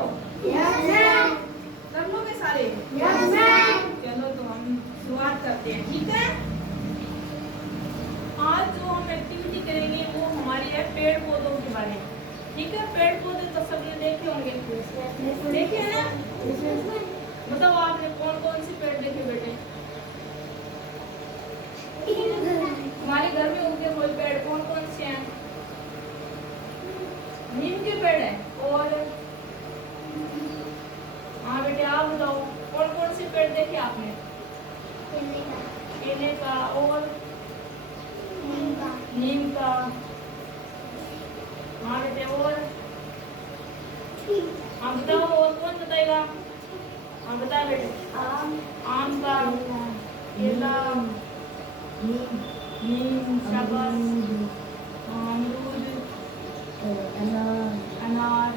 हो? Yes ma'am. कर लोगे सारे? Yes ma'am. चलो तो हम शुरुआत करते हैं, ठीक है। आज जो हम एक्टिविटी करेंगे वो हमारी है पेड़ पौधों के बारे में, ठीक है। पेड़ पौधे तो सबने देखे होंगे, देखे है ना? बताओ आपने कौन कौन से पेड़ देखे बेटे? हमारे घर में उगे कोई पेड़ कौन कौन से हैं? नीम के पेड़ है। और हाँ बेटे आप बताओ कौन कौन से पेड़ देखे आपने? केले का और नीम का। हाँ बेटे और हाँ बताओ और कौन बताएगा? हाँ बता बेटे। आम का, केला, नीम, शाबाश, अमरूद, अनार।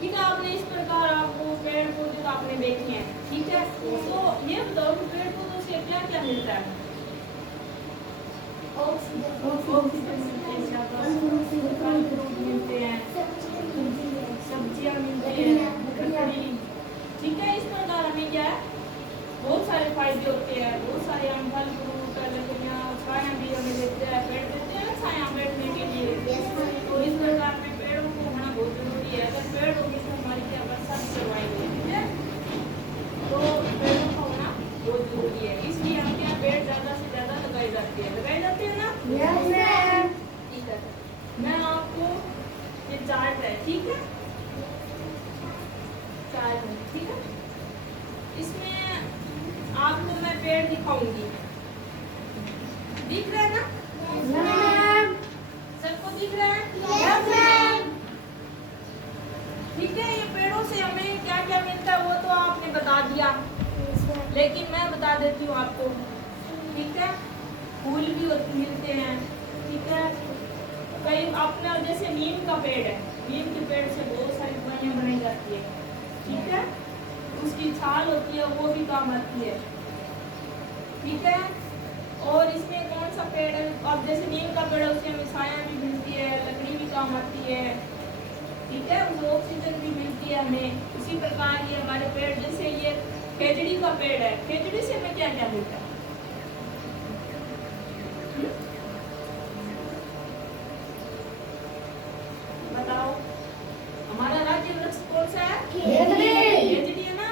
ठीक है, आपने इस प्रकार आपको पेड़ पौधे तो आपने देखे हैं, ठीक है। तो ये बताओ कि पेड़ पौधों से क्या क्या मिलता है? ऑक्सीजन मिलते हैं, सब्जियां मिलती है, लकड़ी, ठीक है। इस प्रकार हमें क्या है बहुत सारे फायदे होते हैं, बहुत सारे हम फल फ्रूट लकड़ियाँ छाया भी हमें देते हैं, पेड़ देते हैं छाया बैठने के लिए। तो इस प्रकार में पेड़ों को होना बहुत जरूरी है। अगर पेड़ होगी तो हमारी क्या बरसात करवाएंगे, ठीक है। तो पेड़ों का होना बहुत जरूरी है, इसलिए हम क्या पेड़ ज्यादा से ज्यादा लगाए जाते हैं ना? Yes ma'am. ठीक है, मैं आपको ये चार्ट है, ठीक है, चार्ट है, ठीक है। इसमें आपको मैं पेड़ दिखाऊंगी, दिख रहा है ना? मैम। सबको दिख रहा है? Yes ma'am. ठीक है। ये पेड़ों से हमें क्या क्या मिलता है वो तो आपने बता दिया, लेकिन मैं बता देती हूँ आपको, ठीक है। फूल भी मिलते हैं, ठीक है। कई अपना जैसे नीम का पेड़ है, नीम के पेड़ से बहुत सारी दवाइयाँ बनाई जाती है, ठीक है। उसकी छाल होती है वो भी काम आती है, ठीक है। और इसमें कौन सा पेड़ है, अब जैसे नीम का पेड़ है उससे हमें छाया भी मिलती है, लकड़ी भी काम आती है, ठीक है। उसमें ऑक्सीजन भी मिलती है हमें। उसी प्रकार ये हमारे पेड़, जैसे ये खेजड़ी का पेड़ है, खेजड़ी से हमें क्या क्या मिलता है? बताओ, हमारा राज्य वृक्ष कौन सा है? खेजड़ी। खेजड़ी है ना?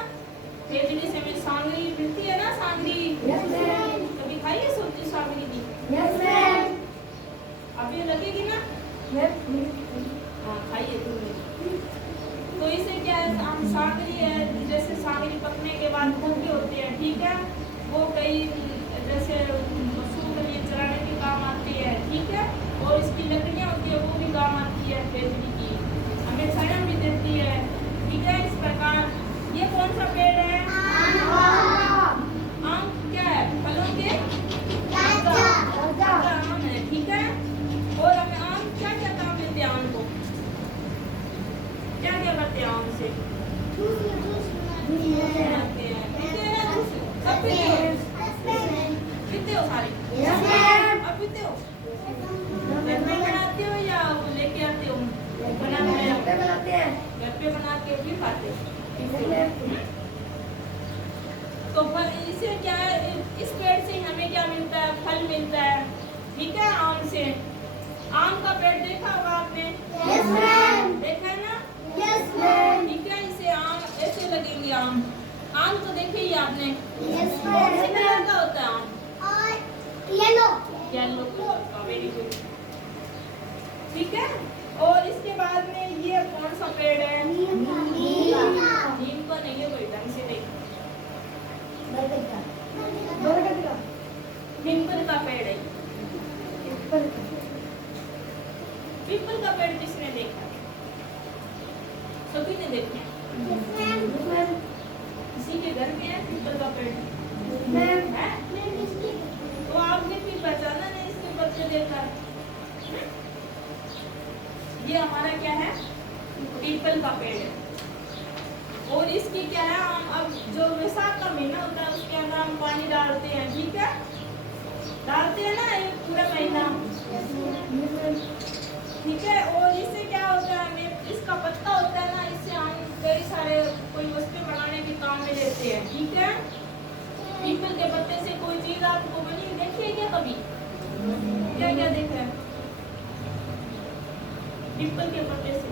खेजड़ी से हमें सांगरी मिलती है ना? सांगरी यस मैम। कभी खाई है सब्जी सांगरी की? Yes ma'am. अब ये लगेगी ना? हाँ खाइए तुमने। तो इसे क्या है, हम सांगरी है, जैसे सांगरी पकने के बाद भूखे होते हैं, ठीक है। वो कई जैसे पशु के लिए चराने के काम आती है, ठीक है। और इसकी लकड़ियाँ होती है वो भी काम आती है, खेजड़ी की हमें छाया भी देती है, ठीक है। इस प्रकार ये कौन सा पेड़ है? आम क्या है? फलों के आम है, ठीक है। और हमें आम क्या क्या काम देते हैं? आम को क्या क्या करते हैं? आम से बनाते हैं, पीते हैं ना? सब पीते हो सारे? Yes ma'am. अब पीते हो? घर पे बनाते हो या वो लेके आते हो? बनाते हैं। घर पे बना के भी खाते हो? तो फल इसे क्या है, इस पेड़ से हमें क्या मिलता है? फल मिलता है, ठीक है। आम से, आम का पेड़ देखा होगा आपने? Yes ma'am. देखा है ना? Yes ma'am. ठीक है। इसे आम ऐसे लगेंगे, आम आम तो देखे ही आपने। यस कौन से कलर मैम। का होता है आम? येलो। येलो कलर का, वेरी गुड, ठीक है। और इसके बाद में ये कौन सा पेड़ है? नीम का नहीं है, कोई ढंग से देख, पिंपल का पेड़ है। पिंपल का पेड़ किसने देखा? सभी ने देखा, किसी के घर में है पिंपल का पेड़ है? तो आपने फिर पहचाना नहीं इसके पत्ते देखकर? ये हमारा क्या है? पीपल का पेड़ है। और इसकी क्या है, हम अब जो वैसाख का महीना होता है उसके अंदर हम पानी डालते हैं, ठीक है। डालते हैं ना एक पूरा महीना, ठीक है। और इससे क्या होता है, हमें इसका पत्ता होता है ना, इससे हम कई सारे कोई वस्तु बनाने के काम में लेते हैं। ठीक है, पीपल के पत्ते से कोई चीज आपको बनी हुई देखी है क्या कभी? क्या क्या देखा है पीपल के पत्ते से?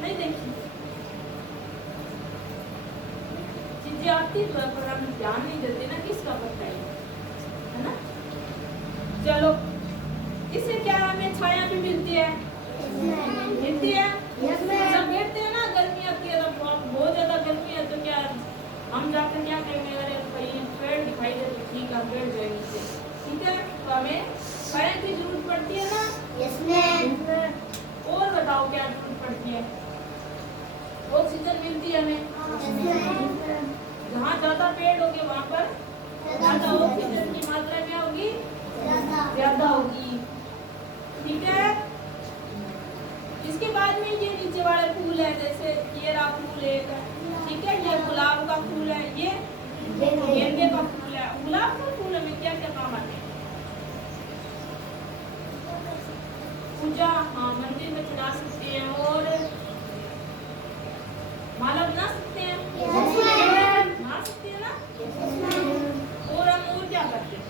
नहीं देखी चीजें आती तो है, पर हम ध्यान नहीं देते ना किसका पत्ता है ना। चलो, इससे क्या हमें छाया भी मिलती है, मिलती है। जब बैठते हैं ना, गर्मी आती है तो बहुत ज्यादा गर्मी है, तो क्या हम जाकर क्या करेंगे? अरे भाई पेड़ दिखाई दे तो ठीक है, पेड़ जाए नीचे। ठीक है, तो हमें छाया की जरूरत पड़ती है ना। और बताओ क्या जरूरत पड़ती है? ऑक्सीजन मिलती है हमें। जहाँ ज्यादा पेड़ होंगे वहाँ पर ज्यादा ऑक्सीजन की मात्रा क्या होगी? ज्यादा होगी। ठीक है, इसके बाद में ये नीचे वाले फूल है, जैसे ये रहा फूल एक है। ठीक है, ये गुलाब का फूल है, ये गेंदे का फूल है। गुलाब का फूल में क्या क्या काम आते हैं? पूजा, हाँ, मंदिर में चढ़ा सकते हैं और माला बना सकते हैं, बना सकते हैं ना। और हम और क्या करते हैं?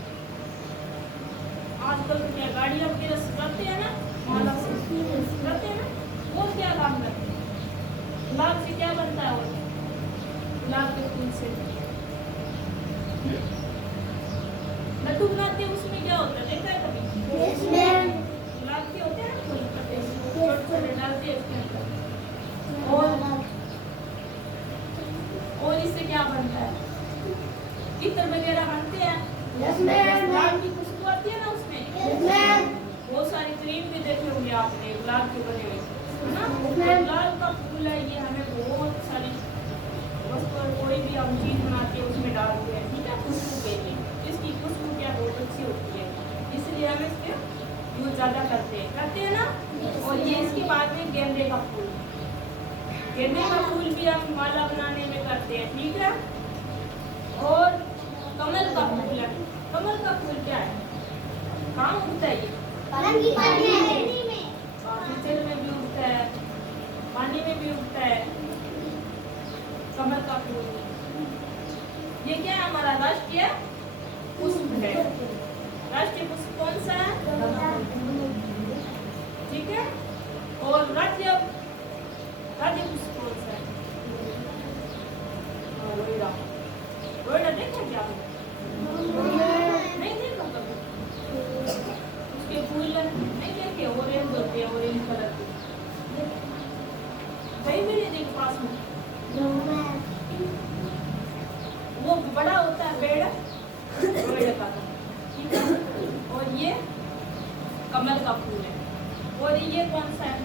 आजकल तो क्या गाड़ियाँ वगैरह सजाते हैं ना, माला से सजाते हैं ना। और क्या काम करते हैं? गुलाब से क्या बनता है? और गुलाब के फूल से लड्डू बनाते हैं, उसमें क्या होता है देखा है कभी? गुलाब के होते हैं ना फूल, छोटे छोटे डालते हैं उसके अंदर। और इससे क्या बनता है? इत्र वगैरह बनते हैं। गुलाब की खुशबू आती है ना उसमें। बहुत सारी क्रीम भी देखे होंगे आपने गुलाब के बने हुए, है ना। गुलाब का फूल है, ये हमें बहुत सारी वस्तु, कोई भी हम चीज बनाते हैं उसमें डालते हैं। ठीक है, खुशबू के लिए। इसकी खुशबू क्या बहुत अच्छी होती है, इसलिए हम इसके यूज ज्यादा करते हैं ना। और ये इसके बाद में गेंदे का फूल, गेंदे का फूल भी हम माला बनाने में करते हैं। ठीक है, और कमल का फूल है। कमल का फूल क्या है? कहाँ उगता है? ये कीचड़ में भी उगता है, पानी में भी उगता है कमल का फूल। ये क्या है? हमारा राष्ट्रीय पुष्प है। राष्ट्रीय पुष्प कौन सा है? ठीक है, और राज्य पुष्प कौन सा है? रोइडा देखा क्या आपने? नहीं देखा कभी? उसके फूल नहीं देखे? ऑरेंज होते हैं, ऑरेंज कलर के। कहीं भी नहीं देखे पास में? वो बड़ा होता है पेड़ रोइडा का। ठीक है, और ये कमल का फूल है। और ये कौन सा है?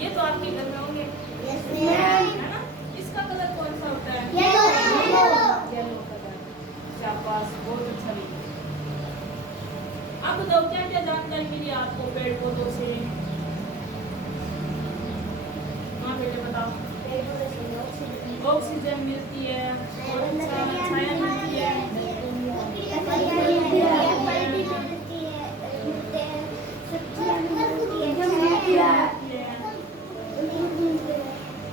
ये तो आपके घर में होंगे, है ना। इसका कलर कौन सा होता है? Yellow colour. शाबाश, बहुत अच्छा लगा। आप बताओ क्या क्या जानकारी मिली आपको पेड़ पौधों से? हाँ बेटे बताओ। ऑक्सीजन मिलती है, छाया मिलती है,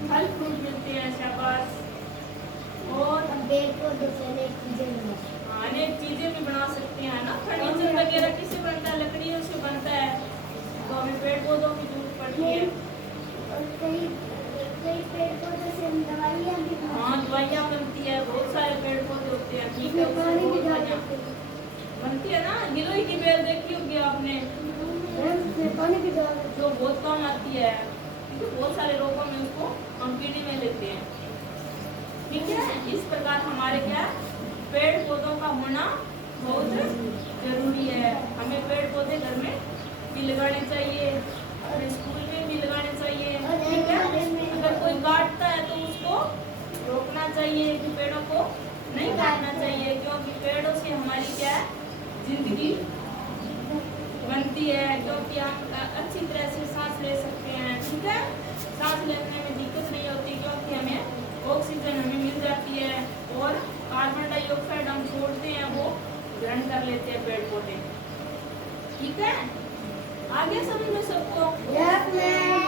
फल फ्रूट मिलते हैं। शाबाश। और अनेक चीजें भी बना सकते हैं ना। फर्नीचर वगैरह किससे बनता है? लकड़ियों से बनता है, तो हमें पेड़ पौधों की जरूरत पड़ती है। हाँ, दवाइयाँ बनती है, बहुत सारे पेड़ पौधे होते हैं। ठीक है, उससे दवाइयाँ बनती है ना। गिलोय की बेल देखी होगी आपने, जो बहुत कम आती है, तो बहुत सारे रोगों में उसको हम पीने में लेते हैं। ठीक है, इस प्रकार हमारे क्या पेड़ पौधों का होना बहुत जरूरी है। हमें पेड़ पौधे घर में भी लगाने चाहिए, अपने स्कूल में भी लगाने चाहिए। ठीक है, अगर कोई काटता है तो उसको रोकना चाहिए कि पेड़ों को नहीं काटना चाहिए, क्योंकि पेड़ों से हमारी क्या है जिंदगी बनती है, क्योंकि हम अच्छी तरह से सांस ले सकते हैं। ठीक है, सांस लेने में दिक्कत नहीं होती, क्योंकि हमें ऑक्सीजन हमें मिल जाती है और कार्बन डाइऑक्साइड हम छोड़ते हैं, वो ग्रहण कर लेते हैं पेड़ पौधे। ठीक है, आ गया समझ में सबको? Yes, ma'am.